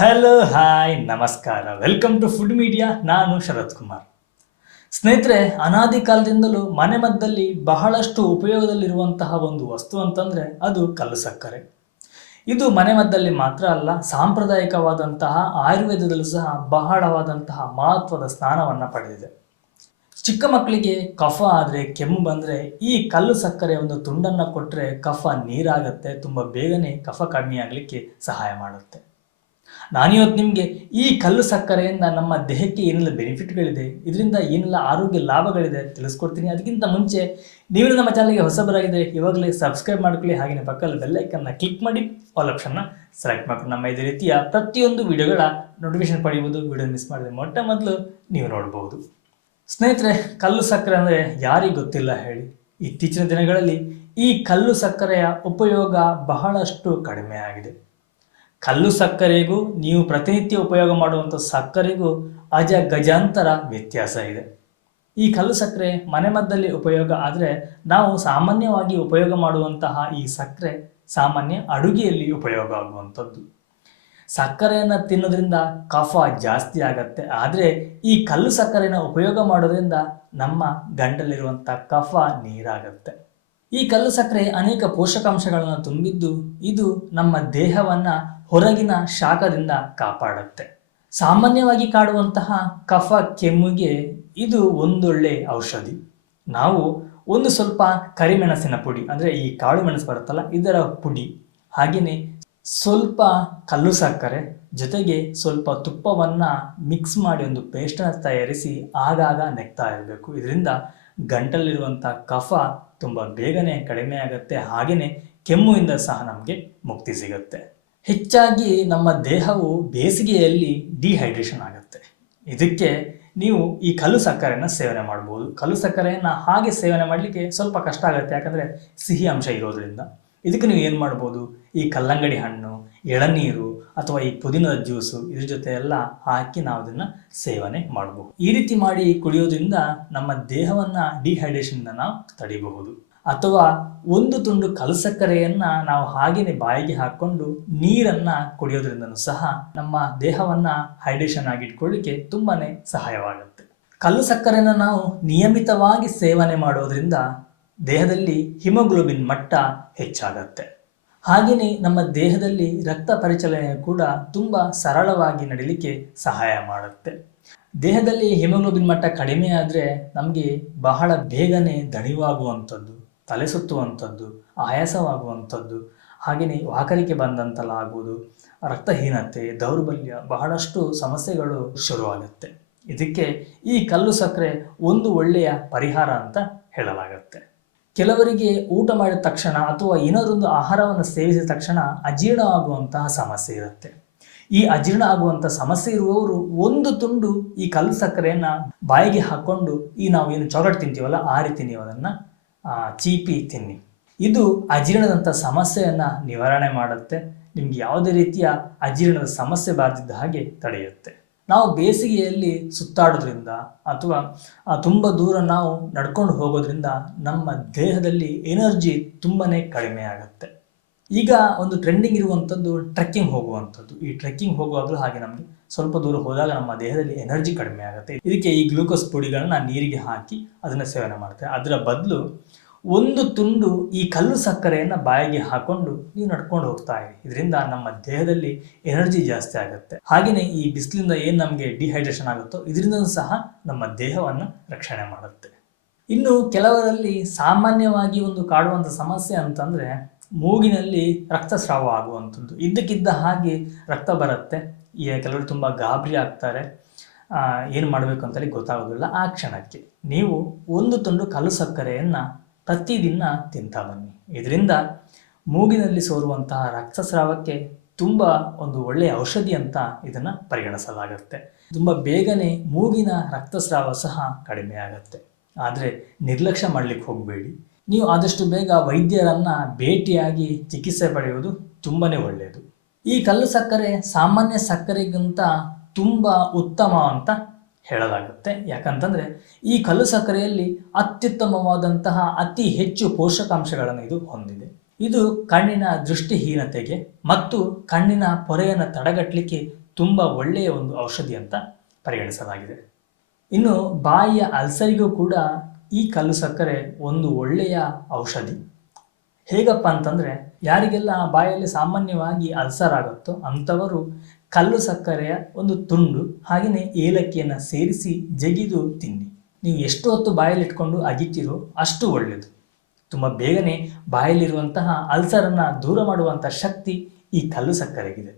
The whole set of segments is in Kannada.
ಹಲೋ ಹಾಯ್ ನಮಸ್ಕಾರ. ವೆಲ್ಕಮ್ ಟು ಫುಡ್ ಮೀಡಿಯಾ ನಾನು ಶರತ್ ಕುಮಾರ್. ಸ್ನೇಹಿತರೆ, ಅನಾದಿ ಕಾಲದಿಂದಲೂ ಮನೆ ಮದ್ದಲ್ಲಿ ಬಹಳಷ್ಟು ಉಪಯೋಗದಲ್ಲಿರುವಂತಹ ಒಂದು ವಸ್ತು ಅಂತಂದರೆ ಅದು ಕಲ್ಲು ಸಕ್ಕರೆ ಇದು ಮನೆ ಮದ್ದಲ್ಲಿ ಮಾತ್ರ ಅಲ್ಲ, ಸಾಂಪ್ರದಾಯಿಕವಾದಂತಹ ಆಯುರ್ವೇದದಲ್ಲೂ ಸಹ ಬಹಳವಾದಂತಹ ಮಹತ್ವದ ಸ್ಥಾನವನ್ನು ಪಡೆದಿದೆ. ಚಿಕ್ಕ ಮಕ್ಕಳಿಗೆ ಕಫ ಆದರೆ ಕೆಮ್ಮು ಬಂದರೆ ಈ ಕಲ್ಲು ಸಕ್ಕರೆ ಒಂದು ತುಂಡನ್ನು ಕೊಟ್ಟರೆ ಕಫ ನೀರಾಗತ್ತೆ, ತುಂಬ ಬೇಗನೆ ಕಫ ಕಡಿಮೆ ಆಗಲಿಕ್ಕೆ ಸಹಾಯ ಮಾಡುತ್ತೆ. ನಾನಿವತ್ತು ನಿಮಗೆ ಈ ಕಲ್ಲು ಸಕ್ಕರೆಯಿಂದ ನಮ್ಮ ದೇಹಕ್ಕೆ ಏನೆಲ್ಲ ಬೆನಿಫಿಟ್ಗಳಿದೆ, ಇದರಿಂದ ಏನೆಲ್ಲ ಆರೋಗ್ಯ ಲಾಭಗಳಿದೆ ತಿಳಿಸ್ಕೊಡ್ತೀನಿ. ಅದಕ್ಕಿಂತ ಮುಂಚೆ ನೀವು ನಮ್ಮ ಚಾನಲ್ಗೆ ಹೊಸಬರಾಗಿದ್ದರೆ ಇವಾಗಲೇ ಸಬ್ಸ್ಕ್ರೈಬ್ ಮಾಡ್ಕೊಳ್ಳಿ. ಹಾಗೆಯೇ ಪಕ್ಕದಲ್ಲಿ ಬೆಲ್ಲೈಕನ್ನ ಕ್ಲಿಕ್ ಮಾಡಿ ಆಲ್ ಆಪ್ಷನ್ನ ಸೆಲೆಕ್ಟ್ ಮಾಡ್ಕೊಂಡು ನಮ್ಮ ಇದೇ ರೀತಿಯ ಪ್ರತಿಯೊಂದು ವಿಡಿಯೋಗಳ ನೋಟಿಫಿಕೇಶನ್ ಪಡೆಯುವುದು, ವಿಡಿಯೋ ಮಿಸ್ ಮಾಡಿದೆ ಮೊಟ್ಟ ಮೊದಲು ನೀವು ನೋಡ್ಬೋದು. ಸ್ನೇಹಿತರೆ, ಕಲ್ಲು ಸಕ್ಕರೆ ಅಂದರೆ ಯಾರಿಗೆ ಗೊತ್ತಿಲ್ಲ ಹೇಳಿ. ಇತ್ತೀಚಿನ ದಿನಗಳಲ್ಲಿ ಈ ಕಲ್ಲು ಸಕ್ಕರೆಯ ಉಪಯೋಗ ಬಹಳಷ್ಟು ಕಡಿಮೆ ಆಗಿದೆ. ಕಲ್ಲು ಸಕ್ಕರೆಗೂ ನೀವು ಪ್ರತಿನಿತ್ಯ ಉಪಯೋಗ ಮಾಡುವಂಥ ಸಕ್ಕರೆಗೂ ಅಜ ಗಜಾಂತರ ವ್ಯತ್ಯಾಸ ಇದೆ. ಈ ಕಲ್ಲು ಸಕ್ಕರೆ ಮನೆಮದ್ದಲ್ಲಿ ಉಪಯೋಗ ಆದರೆ ನಾವು ಸಾಮಾನ್ಯವಾಗಿ ಉಪಯೋಗ ಮಾಡುವಂತಹ ಈ ಸಕ್ಕರೆ ಸಾಮಾನ್ಯ ಅಡುಗೆಯಲ್ಲಿ ಉಪಯೋಗ ಆಗುವಂಥದ್ದು. ಸಕ್ಕರೆಯನ್ನು ತಿನ್ನೋದ್ರಿಂದ ಕಫ ಜಾಸ್ತಿ ಆಗತ್ತೆ. ಆದರೆ ಈ ಕಲ್ಲು ಸಕ್ಕರೆನ ಉಪಯೋಗ ಮಾಡೋದ್ರಿಂದ ನಮ್ಮ ಗಂಟಲಿರುವಂಥ ಕಫ ನೀರಾಗತ್ತೆ. ಈ ಕಲ್ಲು ಸಕ್ಕರೆ ಅನೇಕ ಪೋಷಕಾಂಶಗಳನ್ನು ತುಂಬಿದ್ದು ಇದು ನಮ್ಮ ದೇಹವನ್ನು ಹೊರಗಿನ ಶಾಖದಿಂದ ಕಾಪಾಡುತ್ತೆ. ಸಾಮಾನ್ಯವಾಗಿ ಕಾಡುವಂತಹ ಕಫ, ಕೆಮ್ಮಿಗೆ ಇದು ಒಂದೊಳ್ಳೆ ಔಷಧಿ. ನಾವು ಒಂದು ಸ್ವಲ್ಪ ಕರಿಮೆಣಸಿನ ಪುಡಿ, ಅಂದರೆ ಈ ಕಾಳು ಮೆಣಸು ಬರುತ್ತಲ್ಲ, ಇದರ ಪುಡಿ. ಹಾಗೆಯೇ ಸ್ವಲ್ಪ ಕಲ್ಲು ಸಕ್ಕರೆ, ಜೊತೆಗೆ ಸ್ವಲ್ಪ ತುಪ್ಪವನ್ನು ಮಿಕ್ಸ್ ಮಾಡಿ ಒಂದು ಪೇಸ್ಟನ್ನು ತಯಾರಿಸಿ ಆಗಾಗ ನೆಕ್ತಾ ಇರಬೇಕು. ಇದರಿಂದ ಗಂಟಲಿರುವಂಥ ಕಫ ತುಂಬ ಬೇಗನೆ ಕಡಿಮೆ ಆಗುತ್ತೆ. ಹಾಗೆಯೇ ಕೆಮ್ಮುವಿಂದ ಸಹ ನಮಗೆ ಮುಕ್ತಿ ಸಿಗುತ್ತೆ. ಹೆಚ್ಚಾಗಿ ನಮ್ಮ ದೇಹವು ಬೇಸಿಗೆಯಲ್ಲಿ ಡಿಹೈಡ್ರೇಷನ್ ಆಗುತ್ತೆ. ಇದಕ್ಕೆ ನೀವು ಈ ಕಲ್ಲು ಸಕ್ಕರೆಯನ್ನು ಸೇವನೆ ಮಾಡ್ಬೋದು. ಕಲ್ಲು ಸಕ್ಕರೆಯನ್ನು ಹಾಗೆ ಸೇವನೆ ಮಾಡಲಿಕ್ಕೆ ಸ್ವಲ್ಪ ಕಷ್ಟ ಆಗುತ್ತೆ. ಯಾಕಂದರೆ ಸಿಹಿ ಅಂಶ ಇರೋದ್ರಿಂದ. ಇದಕ್ಕೆ ನೀವು ಏನು ಮಾಡ್ಬೋದು? ಈ ಕಲ್ಲಂಗಡಿ ಹಣ್ಣು, ಎಳನೀರು ಅಥವಾ ಈ ಪುದೀನದ ಜ್ಯೂಸು ಇದ್ರ ಜೊತೆ ಎಲ್ಲ ಹಾಕಿ ನಾವು ಅದನ್ನು ಸೇವನೆ ಮಾಡಬಹುದು ಈ ರೀತಿ ಮಾಡಿ ಕುಡಿಯೋದ್ರಿಂದ ನಮ್ಮ ದೇಹವನ್ನು ಡಿಹೈಡ್ರೇಷನ್ನ ನಾವು ತಡಿಬಹುದು. ಅಥವಾ ಒಂದು ತುಂಡು ಕಲಸಕ್ಕರೆಯನ್ನ ನಾವು ಹಾಗೇನೆ ಬಾಯಿಗೆ ಹಾಕ್ಕೊಂಡು ನೀರನ್ನ ಕುಡಿಯೋದ್ರಿಂದನೂ ಸಹ ನಮ್ಮ ದೇಹವನ್ನ ಹೈಡ್ರೇಷನ್ ಆಗಿಟ್ಕೊಳ್ಳಿಕ್ಕೆ ತುಂಬಾನೇ ಸಹಾಯವಾಗುತ್ತೆ. ಕಲ್ಲು ಸಕ್ಕರೆನ ನಾವು ನಿಯಮಿತವಾಗಿ ಸೇವನೆ ಮಾಡೋದ್ರಿಂದ ದೇಹದಲ್ಲಿ ಹಿಮೋಗ್ಲೋಬಿನ್ ಮಟ್ಟ ಹೆಚ್ಚಾಗತ್ತೆ. ಹಾಗೆಯೇ ನಮ್ಮ ದೇಹದಲ್ಲಿ ರಕ್ತ ಪರಿಚಲನೆ ಕೂಡ ತುಂಬ ಸರಳವಾಗಿ ನಡೀಲಿಕ್ಕೆ ಸಹಾಯ ಮಾಡುತ್ತೆ. ದೇಹದಲ್ಲಿ ಹಿಮೋಗ್ಲೋಬಿನ್ ಮಟ್ಟ ಕಡಿಮೆ ಆದರೆ ನಮಗೆ ಬಹಳ ಬೇಗನೆ ದಣಿವಾಗುವಂಥದ್ದು ತಲೆ ಸುತ್ತುವಂಥದ್ದು ಆಯಾಸವಾಗುವಂಥದ್ದು ಹಾಗೆಯೇ ವಾಕರಿಕೆ ಬಂದಂತಲಾಗುವುದು ರಕ್ತಹೀನತೆ, ದೌರ್ಬಲ್ಯ ಬಹಳಷ್ಟು ಸಮಸ್ಯೆಗಳು ಶುರುವಾಗುತ್ತೆ. ಇದಕ್ಕೆ ಈ ಕಲ್ಲು ಸಕ್ಕರೆ ಒಂದು ಒಳ್ಳೆಯ ಪರಿಹಾರ ಅಂತ ಹೇಳಲಾಗುತ್ತೆ. ಕೆಲವರಿಗೆ ಊಟ ಮಾಡಿದ ತಕ್ಷಣ ಅಥವಾ ಏನಾದರೊಂದು ಆಹಾರವನ್ನು ಸೇವಿಸಿದ ತಕ್ಷಣ ಅಜೀರ್ಣ ಆಗುವಂತಹ ಸಮಸ್ಯೆ ಇರುತ್ತೆ. ಈ ಅಜೀರ್ಣ ಆಗುವಂಥ ಸಮಸ್ಯೆ ಇರುವವರು ಒಂದು ತುಂಡು ಈ ಕಲ್ಲು ಸಕ್ಕರೆಯನ್ನು ಬಾಯಿಗೆ ಹಾಕ್ಕೊಂಡು ಈ ನಾವು ಏನು ಚಾಕ್ಲೇಟ್ ತಿಂತೀವಲ್ಲ ಆ ರೀತಿ ನೀವು ಅದನ್ನು ಚೀಪಿ ತಿನ್ನಿ. ಇದು ಅಜೀರ್ಣದಂಥ ಸಮಸ್ಯೆಯನ್ನು ನಿವಾರಣೆ ಮಾಡುತ್ತೆ. ನಿಮ್ಗೆ ಯಾವುದೇ ರೀತಿಯ ಅಜೀರ್ಣದ ಸಮಸ್ಯೆ ಬಾರದಿದ್ದ ಹಾಗೆ ತಡೆಯುತ್ತೆ. ನಾವು ಬೇಸಿಗೆಯಲ್ಲಿ ಸುತ್ತಾಡೋದ್ರಿಂದ ಅಥವಾ ತುಂಬ ದೂರ ನಾವು ನಡ್ಕೊಂಡು ಹೋಗೋದ್ರಿಂದ ನಮ್ಮ ದೇಹದಲ್ಲಿ ಎನರ್ಜಿ ತುಂಬಾ ಕಡಿಮೆ ಆಗುತ್ತೆ. ಈಗ ಒಂದು ಟ್ರೆಂಡಿಂಗ್ ಇರುವಂಥದ್ದು ಟ್ರೆಕ್ಕಿಂಗ್ ಹೋಗುವಂಥದ್ದು. ಈ ಟ್ರೆಕ್ಕಿಂಗ್ ಹೋಗುವಾಗಲೂ ಹಾಗೆ ನಮಗೆ ಸ್ವಲ್ಪ ದೂರ ಹೋದಾಗ ನಮ್ಮ ದೇಹದಲ್ಲಿ ಎನರ್ಜಿ ಕಡಿಮೆ ಆಗುತ್ತೆ. ಇದಕ್ಕೆ ಈ ಗ್ಲೂಕೋಸ್ ಪುಡಿಗಳನ್ನ ನೀರಿಗೆ ಹಾಕಿ ಅದನ್ನು ಸೇವನೆ ಮಾಡ್ತೇವೆ. ಅದರ ಬದಲು ಒಂದು ತುಂಡು ಈ ಕಲ್ಲು ಸಕ್ಕರೆಯನ್ನು ಬಾಯಿಗೆ ಹಾಕೊಂಡು ನೀವು ನಡ್ಕೊಂಡು ಹೋಗ್ತಾ ಇರಿ. ಇದರಿಂದ ನಮ್ಮ ದೇಹದಲ್ಲಿ ಎನರ್ಜಿ ಜಾಸ್ತಿ ಆಗುತ್ತೆ. ಹಾಗೆಯೇ ಈ ಬಿಸಿಲಿಂದ ಏನು ನಮಗೆ ಡಿಹೈಡ್ರೇಷನ್ ಆಗುತ್ತೋ ಇದರಿಂದ ಸಹ ನಮ್ಮ ದೇಹವನ್ನು ರಕ್ಷಣೆ ಮಾಡುತ್ತೆ. ಇನ್ನು ಕೆಲವರಲ್ಲಿ ಸಾಮಾನ್ಯವಾಗಿ ಒಂದು ಕಾಡುವಂಥ ಸಮಸ್ಯೆ ಅಂತಂದರೆ ಮೂಗಿನಲ್ಲಿ ರಕ್ತಸ್ರಾವ ಆಗುವಂಥದ್ದು. ಇದ್ದಕ್ಕಿದ್ದ ಹಾಗೆ ರಕ್ತ ಬರುತ್ತೆ. ಕೆಲವರು ತುಂಬ ಗಾಬರಿ ಆಗ್ತಾರೆ. ಏನು ಮಾಡಬೇಕು ಅಂತೇಳಿ ಗೊತ್ತಾಗೋದಿಲ್ಲ. ಆ ಕ್ಷಣಕ್ಕೆ ನೀವು ಒಂದು ತುಂಡು ಕಲ್ಲು ಸಕ್ಕರೆಯನ್ನು ಪ್ರತಿದಿನ ತಿಂತಾ ಬನ್ನಿ. ಇದರಿಂದ ಮೂಗಿನಲ್ಲಿ ಸೋರುವಂತಹ ರಕ್ತಸ್ರಾವಕ್ಕೆ ತುಂಬ ಒಂದು ಒಳ್ಳೆಯ ಔಷಧಿ ಅಂತ ಇದನ್ನು ಪರಿಗಣಿಸಲಾಗುತ್ತೆ. ತುಂಬ ಬೇಗನೆ ಮೂಗಿನ ರಕ್ತಸ್ರಾವ ಸಹ ಕಡಿಮೆ ಆಗುತ್ತೆ. ಆದರೆ ನಿರ್ಲಕ್ಷ್ಯ ಮಾಡಲಿಕ್ಕೆ ಹೋಗಬೇಡಿ. ನೀವು ಆದಷ್ಟು ಬೇಗ ವೈದ್ಯರನ್ನು ಭೇಟಿಯಾಗಿ ಚಿಕಿತ್ಸೆ ಪಡೆಯುವುದು ತುಂಬಾ ಒಳ್ಳೆಯದು. ಈ ಕಲ್ಲು ಸಕ್ಕರೆ ಸಾಮಾನ್ಯ ಸಕ್ಕರೆಗಿಂತ ತುಂಬ ಉತ್ತಮ ಅಂತ ಹೇಳಲಾಗುತ್ತೆ. ಯಾಕಂತಂದರೆ ಈ ಕಲ್ಲು ಸಕ್ಕರೆಯಲ್ಲಿ ಅತ್ಯುತ್ತಮವಾದಂತಹ ಅತಿ ಹೆಚ್ಚು ಪೋಷಕಾಂಶಗಳನ್ನು ಇದು ಹೊಂದಿದೆ. ಇದು ಕಣ್ಣಿನ ದೃಷ್ಟಿಹೀನತೆಗೆ ಮತ್ತು ಕಣ್ಣಿನ ಪೊರೆಯನ್ನು ತಡೆಗಟ್ಟಲಿಕ್ಕೆ ತುಂಬ ಒಳ್ಳೆಯ ಒಂದು ಔಷಧಿ ಅಂತ ಪರಿಗಣಿಸಲಾಗಿದೆ. ಇನ್ನು ಬಾಯಿಯ ಅಲ್ಸರಿಗೂ ಕೂಡ ಈ ಕಲ್ಲು ಸಕ್ಕರೆ ಒಂದು ಒಳ್ಳೆಯ ಔಷಧಿ. ಹೇಗಪ್ಪ ಅಂತಂದರೆ ಯಾರಿಗೆಲ್ಲ ಬಾಯಲ್ಲಿ ಸಾಮಾನ್ಯವಾಗಿ ಅಲ್ಸರ್ ಆಗುತ್ತೋ ಅಂಥವರು ಕಲ್ಲು ಸಕ್ಕರೆಯ ಒಂದು ತುಂಡು ಹಾಗೆಯೇ ಏಲಕ್ಕಿಯನ್ನು ಸೇರಿಸಿ ಜಗಿದು ತಿನ್ನಿ. ನೀವು ಎಷ್ಟು ಹೊತ್ತು ಬಾಯಲ್ಲಿಟ್ಕೊಂಡು ಅಗಿತಿರೋ ಅಷ್ಟು ಒಳ್ಳೆಯದು ತುಂಬ ಬೇಗನೆ ಬಾಯಲ್ಲಿರುವಂತಹ ಅಲ್ಸರನ್ನು ದೂರ ಮಾಡುವಂಥ ಶಕ್ತಿ ಈ ಕಲ್ಲು ಸಕ್ಕರೆಗಿದೆ.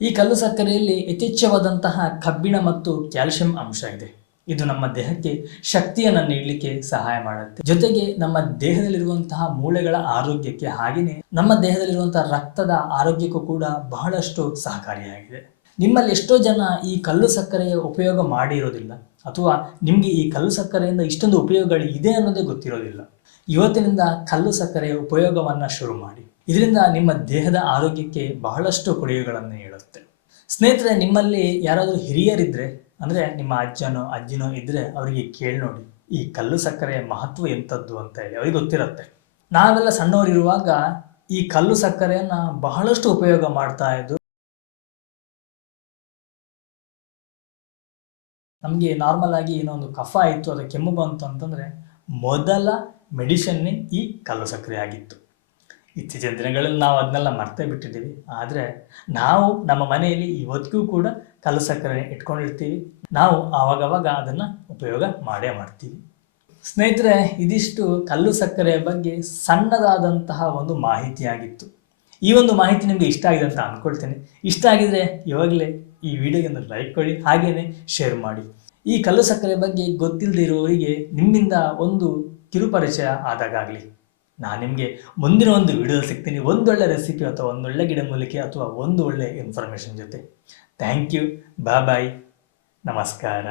ಈ ಕಲ್ಲು ಸಕ್ಕರೆಯಲ್ಲಿ ಯಥೇಚ್ಛವಾದಂತಹ ಕಬ್ಬಿಣ ಮತ್ತು ಕ್ಯಾಲ್ಸಿಯಂ ಅಂಶ ಇದೆ. ಇದು ನಮ್ಮ ದೇಹಕ್ಕೆ ಶಕ್ತಿಯನ್ನು ನೀಡಲಿಕ್ಕೆ ಸಹಾಯ ಮಾಡುತ್ತೆ. ಜೊತೆಗೆ ನಮ್ಮ ದೇಹದಲ್ಲಿರುವಂತಹ ಮೂಳೆಗಳ ಆರೋಗ್ಯಕ್ಕೆ ಹಾಗೆಯೇ ನಮ್ಮ ದೇಹದಲ್ಲಿರುವಂತಹ ರಕ್ತದ ಆರೋಗ್ಯಕ್ಕೂ ಕೂಡ ಬಹಳಷ್ಟು ಸಹಕಾರಿಯಾಗಿದೆ. ನಿಮ್ಮಲ್ಲಿ ಎಷ್ಟೋ ಜನ ಈ ಕಲ್ಲು ಸಕ್ಕರೆಯ ಉಪಯೋಗ ಮಾಡಿರೋದಿಲ್ಲ, ಅಥವಾ ನಿಮಗೆ ಈ ಕಲ್ಲು ಸಕ್ಕರೆಯಿಂದ ಇಷ್ಟೊಂದು ಉಪಯೋಗಗಳು ಇದೆ ಅನ್ನೋದೇ ಗೊತ್ತಿರೋದಿಲ್ಲ. ಇವತ್ತಿನಿಂದ ಕಲ್ಲು ಸಕ್ಕರೆಯ ಉಪಯೋಗವನ್ನು ಶುರು ಮಾಡಿ. ಇದರಿಂದ ನಿಮ್ಮ ದೇಹದ ಆರೋಗ್ಯಕ್ಕೆ ಬಹಳಷ್ಟು ಕೊಡುಗೆಗಳನ್ನು ನೀಡುತ್ತೆ. ಸ್ನೇಹಿತರೆ, ನಿಮ್ಮಲ್ಲಿ ಯಾರಾದರೂ ಹಿರಿಯರಿದ್ರೆ ಅಂದರೆ ನಿಮ್ಮ ಅಜ್ಜನೋ, ಅಜ್ಜಿನೋ ಇದ್ದರೆ ಅವರಿಗೆ ಕೇಳಿ ನೋಡಿ, ಈ ಕಲ್ಲು ಸಕ್ಕರೆಯ ಮಹತ್ವ ಎಂಥದ್ದು ಅಂತ ಹೇಳಿ ಅವ್ರಿಗೆ ಗೊತ್ತಿರುತ್ತೆ. ನಾವೆಲ್ಲ ಸಣ್ಣವರಿರುವಾಗ ಈ ಕಲ್ಲು ಸಕ್ಕರೆಯನ್ನು ಬಹಳಷ್ಟು ಉಪಯೋಗ ಮಾಡ್ತಾ ಇದ್ದು, ನಮಗೆ ನಾರ್ಮಲ್ ಆಗಿ ಏನೋ ಒಂದು ಕಫ ಆಯಿತು ಅದು ಕೆಮ್ಮು ಬಂತು ಅಂತಂದರೆ ಮೊದಲ ಮೆಡಿಷನ್ನೇ ಈ ಕಲ್ಲು ಸಕ್ಕರೆ ಆಗಿತ್ತು. ಇತ್ತೀಚಿನ ದಿನಗಳಲ್ಲಿ ನಾವು ಅದನ್ನೆಲ್ಲ ಮರ್ತೇ ಬಿಟ್ಟಿದ್ದೀವಿ. ಆದರೆ ನಾವು ನಮ್ಮ ಮನೆಯಲ್ಲಿ ಇವತ್ತಿಗೂ ಕೂಡ ಕಲ್ಲು ಸಕ್ಕರೆ ಇಟ್ಕೊಂಡಿರ್ತೀವಿ. ನಾವು ಆವಾಗವಾಗ ಅದನ್ನು ಉಪಯೋಗ ಮಾಡೇ ಮಾಡ್ತೀವಿ. ಸ್ನೇಹಿತರೆ, ಇದಿಷ್ಟು ಕಲ್ಲು ಸಕ್ಕರೆಯ ಬಗ್ಗೆ ಸಣ್ಣದಾದಂತಹ ಒಂದು ಮಾಹಿತಿಯಾಗಿತ್ತು. ಈ ಒಂದು ಮಾಹಿತಿ ನಿಮಗೆ ಇಷ್ಟ ಆಗಿದೆ ಅಂತ ಅಂದ್ಕೊಳ್ತೇನೆ ಇಷ್ಟ ಆಗಿದ್ರೆ ಇವಾಗಲೇ ಈ ವಿಡಿಯೋಗೆ ಲೈಕ್ ಕೊಡಿ ಹಾಗೆಯೇ ಶೇರ್ ಮಾಡಿ. ಈ ಕಲ್ಲು ಸಕ್ಕರೆ ಬಗ್ಗೆ ಗೊತ್ತಿಲ್ಲದೆ ಇರುವವರಿಗೆ ನಿಮ್ಮಿಂದ ಒಂದು ಕಿರುಪರಿಚಯ ಆದಾಗಲಿ ನಾನು ನಿಮಗೆ ಮುಂದಿನ ಒಂದು ವಿಡಿಯೋದಲ್ಲಿ ಸಿಗ್ತೀನಿ. ಒಂದೊಳ್ಳೆ ರೆಸಿಪಿ ಅಥವಾ ಒಂದೊಳ್ಳೆ ಗಿಡಮೂಲಿಕೆ ಅಥವಾ ಒಂದು ಒಳ್ಳೆ ಇನ್ಫಾರ್ಮೇಷನ್ ಜೊತೆ. ಥ್ಯಾಂಕ್ ಯು ಬಾಯ್ ಬಾಯ್ ನಮಸ್ಕಾರ.